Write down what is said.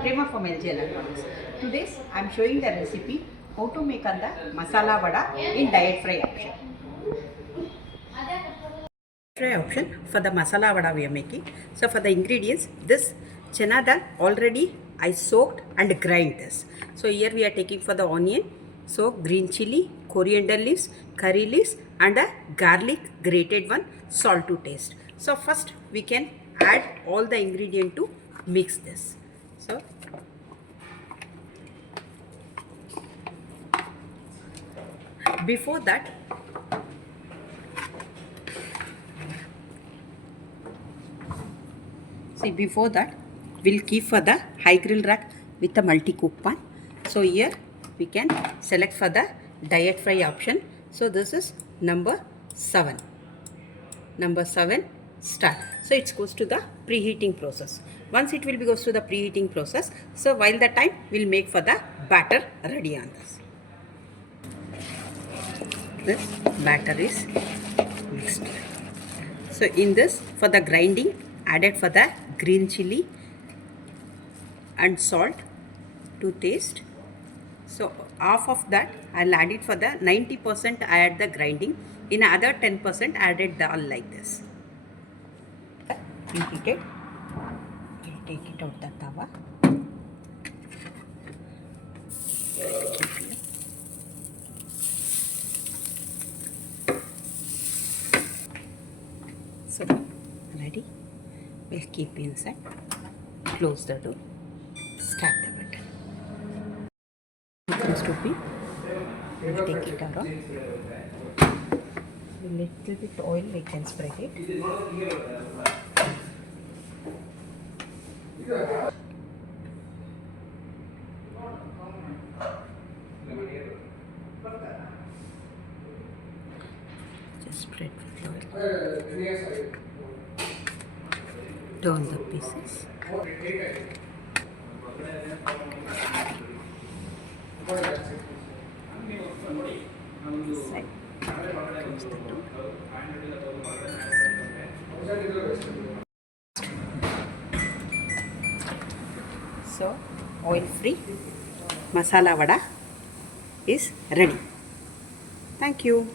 Prema from LG Electronics. Today I am showing the recipe how to make the masala vada in diet fry option. Fry option for the masala vada we are making. So for the ingredients, this chana dal already I soaked and grind this. So here we are taking for the onion, so green chili, coriander leaves, curry leaves and a garlic grated one, salt to taste. So first we can add all the ingredient to mix this. So before that we'll keep for the high grill rack with the multi cook pan. So here we can select for the diet fry option. So this is number 7. Number 7 start. So it goes to the preheating process. Once it will be goes to the preheating process, so while the time we'll make for the batter ready on this. This batter is mixed. So in this for the grinding added for the green chili and salt to taste. So half of that I'll add it for the 90% I add the grinding. In other 10% added dal like this. Preheated. I'll take it out the tawa. So ready. We'll keep inside. Close the door. Start the button. It to be. We'll take it around. A little bit oil we can spread it. Just spread with oil. Turn the pieces. Side. Close the door. So oil free masala vada is ready. Thank you.